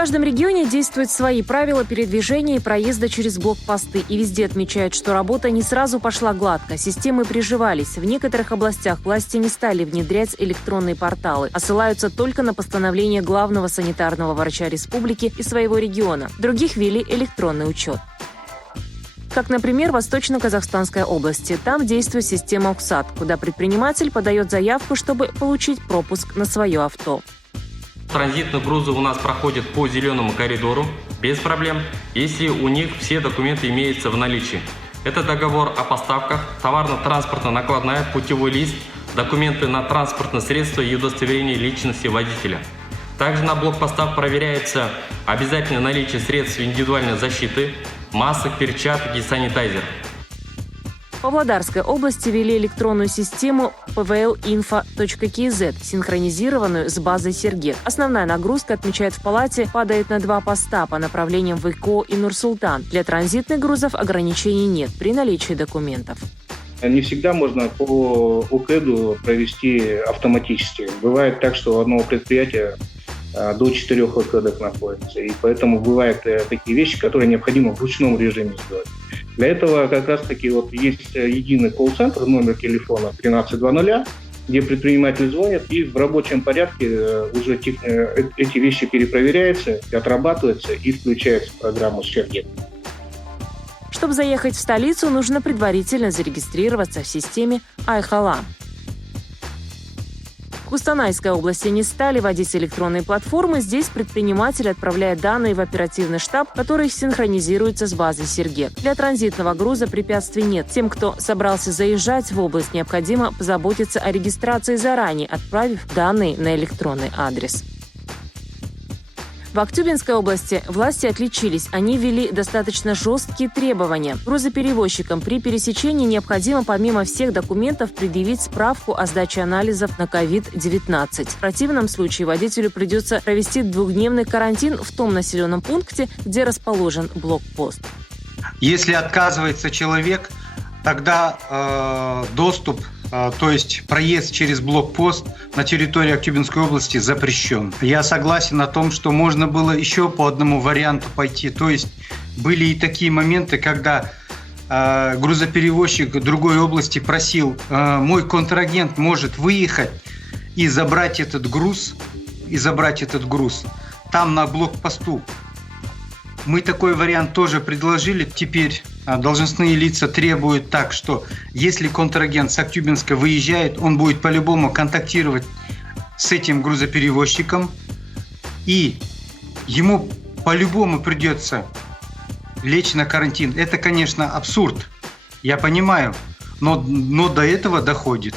каждом регионе действуют свои правила передвижения и проезда через блокпосты. И везде отмечают, что работа не сразу пошла гладко. Системы приживались. В некоторых областях власти не стали внедрять электронные порталы, а ссылаются только на постановление главного санитарного врача республики и своего региона. В других ввели электронный учет. Как, например, в Восточно-Казахстанской области. Там действует система УКСАТ, куда предприниматель подает заявку, чтобы получить пропуск на свое авто. Транзитные грузы у нас проходят по зеленому коридору без проблем, если у них все документы имеются в наличии. Это договор о поставках, товарно-транспортная накладная, путевой лист, документы на транспортное средство и удостоверение личности водителя. Также на блокпостах проверяется обязательное наличие средств индивидуальной защиты, масок, перчаток и санитайзер. В Павлодарской области ввели электронную систему pvlinfo.kz, синхронизированную с базой Сергек. Основная нагрузка, отмечают в палате, падает на 2 поста по направлениям ВКО и Нур-Султан. Для транзитных грузов ограничений нет при наличии документов. Не всегда можно по ОКЭДу провести автоматически. Бывает так, что у одного предприятия до 4 ОКЭДов находится. И поэтому бывают такие вещи, которые необходимо в ручном режиме сделать. Для этого как раз-таки есть единый колл-центр, номер телефона 1320, где предприниматель звонит, и в рабочем порядке уже эти вещи перепроверяются, отрабатываются и включаются в программу Сергек. Чтобы заехать в столицу, нужно предварительно зарегистрироваться в системе Айхала. В Кустанайской области не стали вводить электронные платформы. Здесь предприниматель отправляет данные в оперативный штаб, который синхронизируется с базой Сергек. Для транзитного груза препятствий нет. Тем, кто собрался заезжать в область, необходимо позаботиться о регистрации заранее, отправив данные на электронный адрес. В Актюбинской области власти отличились. Они ввели достаточно жесткие требования. Грузоперевозчикам при пересечении необходимо помимо всех документов предъявить справку о сдаче анализов на COVID-19. В противном случае водителю придется провести 2-дневный карантин в том населенном пункте, где расположен блокпост. Если отказывается человек, тогда доступ, то есть проезд через блокпост на территории Актюбинской области запрещен. Я согласен о том, что можно было еще по одному варианту пойти. То есть были и такие моменты, когда грузоперевозчик другой области просил: мой контрагент может выехать и забрать этот груз, там на блокпосту. Мы такой вариант тоже предложили. Теперь должностные лица требуют так, что если контрагент с Актюбинска выезжает, он будет по-любому контактировать с этим грузоперевозчиком, и ему по-любому придется лечь на карантин. Это, конечно, абсурд, я понимаю, но до этого доходит.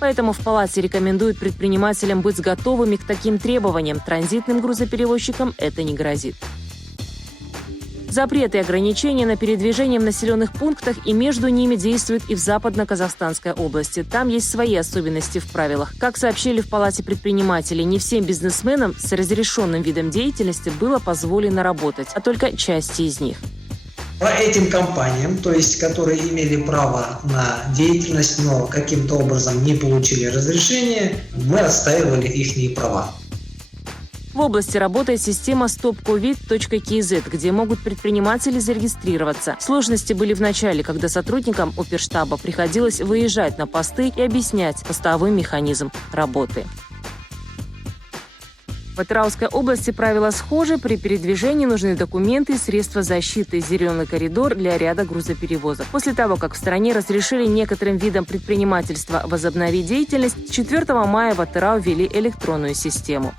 Поэтому в палате рекомендуют предпринимателям быть готовыми к таким требованиям. Транзитным грузоперевозчикам это не грозит. Запреты и ограничения на передвижение в населенных пунктах и между ними действуют и в Западно-Казахстанской области. Там есть свои особенности в правилах. Как сообщили в Палате предпринимателей, не всем бизнесменам с разрешенным видом деятельности было позволено работать, а только части из них. По этим компаниям, то есть которые имели право на деятельность, но каким-то образом не получили разрешение, мы отстаивали их права. В области работает система stopcovid.kz, где могут предприниматели зарегистрироваться. Сложности были в начале, когда сотрудникам оперштаба приходилось выезжать на посты и объяснять постовой механизм работы. В Атырауской области правила схожи. При передвижении нужны документы и средства защиты. Зеленый коридор для ряда грузоперевозок. После того, как в стране разрешили некоторым видам предпринимательства возобновить деятельность, с 4 мая в Атырау ввели электронную систему.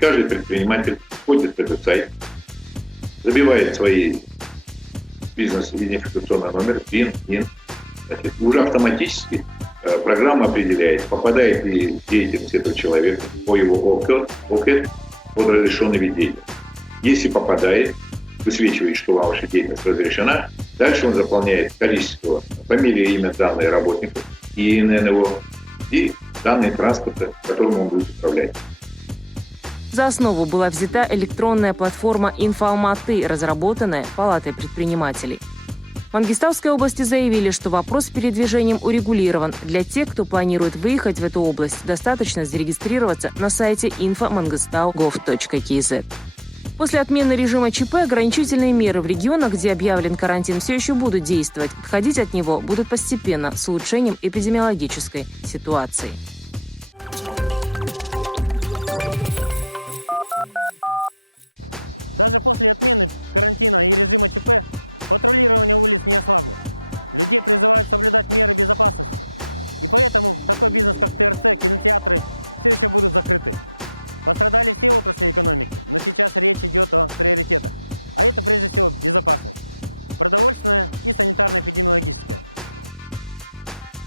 Каждый предприниматель входит в этот сайт, забивает свои бизнес-идентификационный номер, ПИН. Значит, уже автоматически программа определяет, попадает ли деятельность этого человека по его ОКЭД под разрешенный вид деятельности. Если попадает, высвечивает, что ваша деятельность разрешена, дальше он заполняет количество, фамилия, имя, данные работников, ИНН его и данные транспорта, которым он будет управлять. За основу была взята электронная платформа «Инфо Алматы», разработанная Палатой предпринимателей. В Мангистауской области заявили, что вопрос с передвижением урегулирован. Для тех, кто планирует выехать в эту область, достаточно зарегистрироваться на сайте info.mangistau.gov.kz. После отмены режима ЧП ограничительные меры в регионах, где объявлен карантин, все еще будут действовать. Отходить от него будут постепенно, с улучшением эпидемиологической ситуации.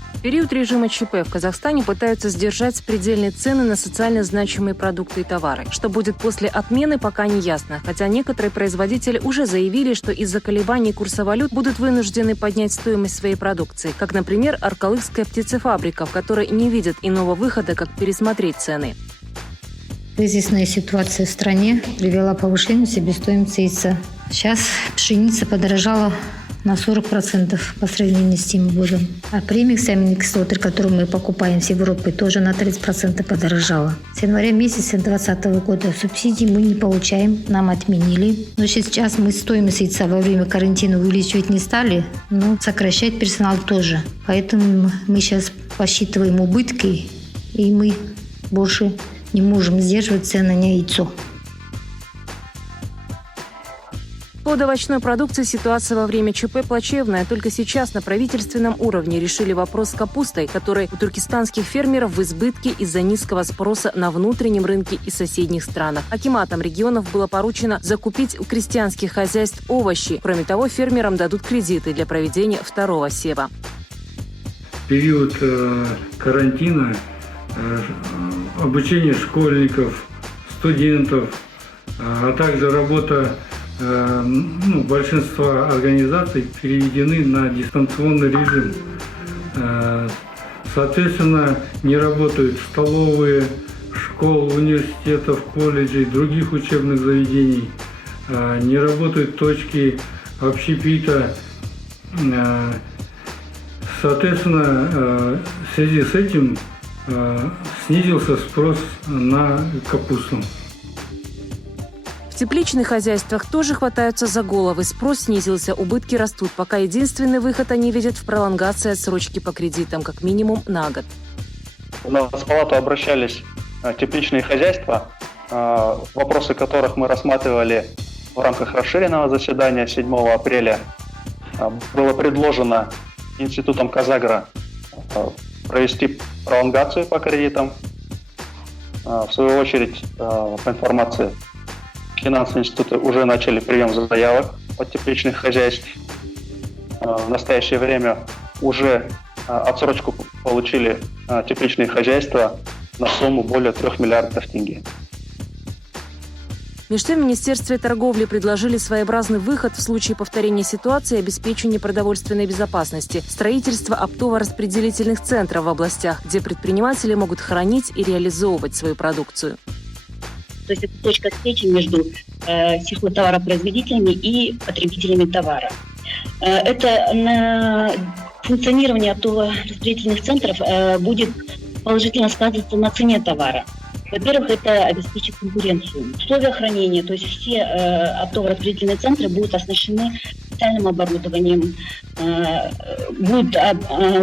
В период режима ЧП в Казахстане пытаются сдержать предельные цены на социально значимые продукты и товары. Что будет после отмены, пока не ясно. Хотя некоторые производители уже заявили, что из-за колебаний курса валют будут вынуждены поднять стоимость своей продукции. Как, например, Аркалыкская птицефабрика, в которой не видят иного выхода, как пересмотреть цены. Кризисная ситуация в стране привела к повышению себестоимости яйца. Сейчас пшеница подорожала на 40% по сравнению с тем годом. А премикс аминокислоты, которую мы покупаем с Европы, тоже на 30% подорожала. С января месяца 2020 года субсидий мы не получаем, нам отменили. Но сейчас мы стоимость яйца во время карантина увеличивать не стали, но сокращать персонал тоже. Поэтому мы сейчас посчитываем убытки, и мы больше не можем сдерживать цены на яйцо. По овощной продукции ситуация во время ЧП плачевная. Только сейчас на правительственном уровне решили вопрос с капустой, который у туркестанских фермеров в избытке из-за низкого спроса на внутреннем рынке и соседних странах. Акиматам регионов было поручено закупить у крестьянских хозяйств овощи. Кроме того, фермерам дадут кредиты для проведения второго сева. В период карантина обучение школьников, студентов, а также работа большинства организаций переведены на дистанционный режим. Соответственно, не работают столовые, школ, университетов, колледжей, других учебных заведений. Не работают точки общепита. Соответственно, в связи с этим снизился спрос на капусту. В тепличных хозяйствах тоже хватаются за головы. Спрос снизился, убытки растут. Пока единственный выход они видят в пролонгации отсрочки по кредитам, как минимум на год. У нас в палату обращались тепличные хозяйства, вопросы которых мы рассматривали в рамках расширенного заседания 7 апреля. Было предложено Институтом Казагро провести пролонгацию по кредитам. В свою очередь, по информации финансовые институты уже начали прием заявок от тепличных хозяйств. В настоящее время уже отсрочку получили тепличные хозяйства на сумму более 3 миллиардов тенге. Между тем, в Министерстве торговли предложили своеобразный выход в случае повторения ситуации и обеспечения продовольственной безопасности. Строительство оптово-распределительных центров в областях, где предприниматели могут хранить и реализовывать свою продукцию. То есть это точка встречи между сельхозтоваропроизводителями и потребителями товара. Это на функционирование оптово-распределительных центров будет положительно сказываться на цене товара. Во-первых, это обеспечит конкуренцию. Условия хранения, то есть все оптово-распределительные центры будут оснащены специальным оборудованием, будут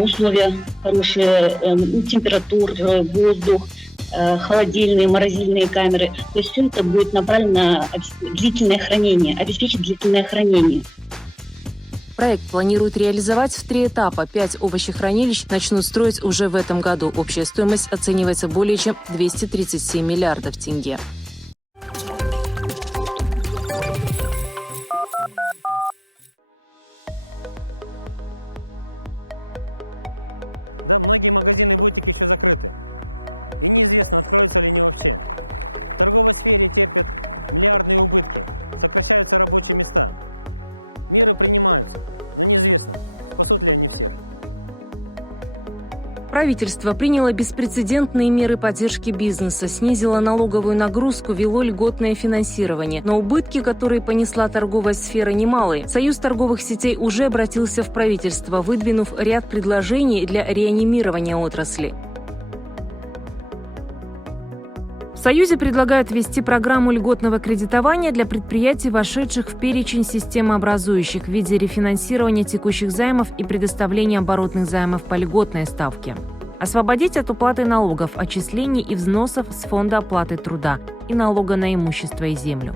условия хорошие, температура, воздух, холодильные, морозильные камеры. То есть все это будет направлено на длительное хранение, обеспечить длительное хранение. Проект планируют реализовать в 3 этапа. 5 овощехранилищ начнут строить уже в этом году. Общая стоимость оценивается более чем 237 миллиардов тенге. Правительство приняло беспрецедентные меры поддержки бизнеса, снизило налоговую нагрузку, ввело льготное финансирование. Но убытки, которые понесла торговая сфера, немалые. Союз торговых сетей уже обратился в правительство, выдвинув ряд предложений для реанимирования отрасли. В Союзе предлагают ввести программу льготного кредитования для предприятий, вошедших в перечень системообразующих в виде рефинансирования текущих займов и предоставления оборотных займов по льготной ставке. Освободить от уплаты налогов, отчислений и взносов с фонда оплаты труда и налога на имущество и землю.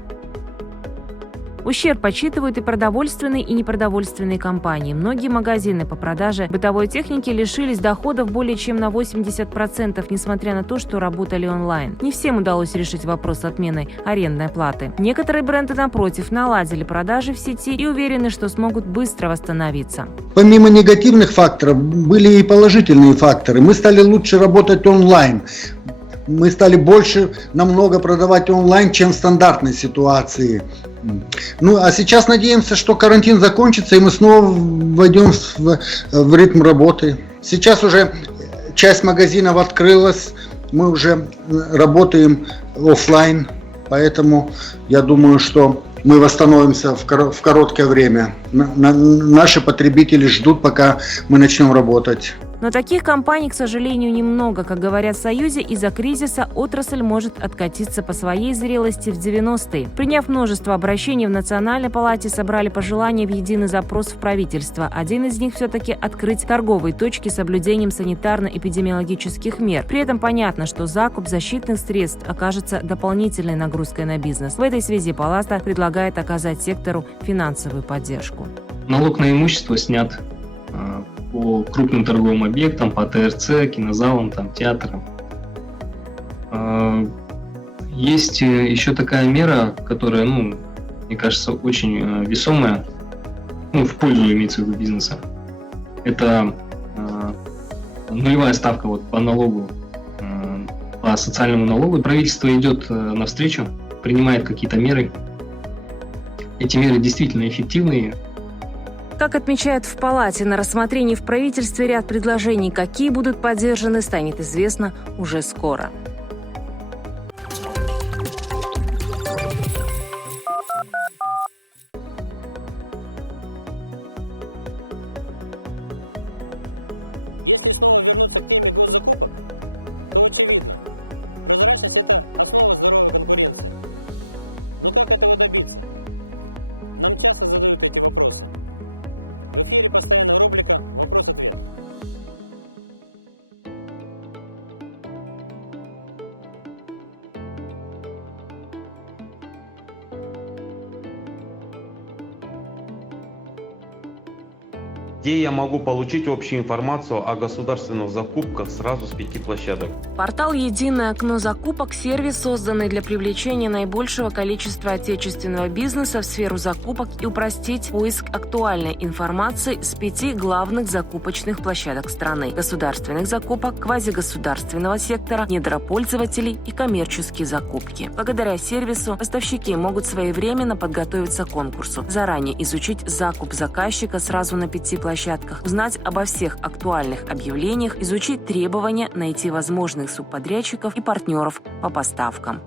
Ущерб подсчитывают и продовольственные, и непродовольственные компании. Многие магазины по продаже бытовой техники лишились доходов более чем на 80%, несмотря на то, что работали онлайн. Не всем удалось решить вопрос с отменой арендной платы. Некоторые бренды, напротив, наладили продажи в сети и уверены, что смогут быстро восстановиться. Помимо негативных факторов, были и положительные факторы. Мы стали лучше работать онлайн. Мы стали больше намного продавать онлайн, чем в стандартной ситуации. Ну, а сейчас надеемся, что карантин закончится, и мы снова войдем в ритм работы. Сейчас уже часть магазинов открылась, мы уже работаем офлайн, поэтому я думаю, что мы восстановимся в короткое время. Наши потребители ждут, пока мы начнем работать. Но таких компаний, к сожалению, немного. Как говорят в Союзе, из-за кризиса отрасль может откатиться по своей зрелости в 90-е. Приняв множество обращений в Национальной палате, собрали пожелания в единый запрос в правительство. Один из них все-таки открыть торговые точки с соблюдением санитарно-эпидемиологических мер. При этом понятно, что закуп защитных средств окажется дополнительной нагрузкой на бизнес. В этой связи палата предлагает оказать сектору финансовую поддержку. Налог на имущество снят по крупным торговым объектам, по ТРЦ, кинозалам, театрам. Есть еще такая мера, которая, мне кажется, очень весомая, в пользу, имеется в виду, бизнеса. Это нулевая ставка по налогу, по социальному налогу. Правительство идет навстречу, принимает какие-то меры. Эти меры действительно эффективные. Как отмечают в Палате, на рассмотрении в правительстве ряд предложений, какие будут поддержаны, станет известно уже скоро. Где я могу получить общую информацию о государственных закупках сразу с 5 площадок? Портал «Единое окно закупок» – сервис, созданный для привлечения наибольшего количества отечественного бизнеса в сферу закупок и упростить поиск актуальной информации с 5 главных закупочных площадок страны – государственных закупок, квазигосударственного сектора, недропользователей и коммерческие закупки. Благодаря сервису поставщики могут своевременно подготовиться к конкурсу, заранее изучить закуп заказчика сразу на 5 площадках, узнать обо всех актуальных объявлениях, изучить требования, найти возможных субподрядчиков и партнеров по поставкам.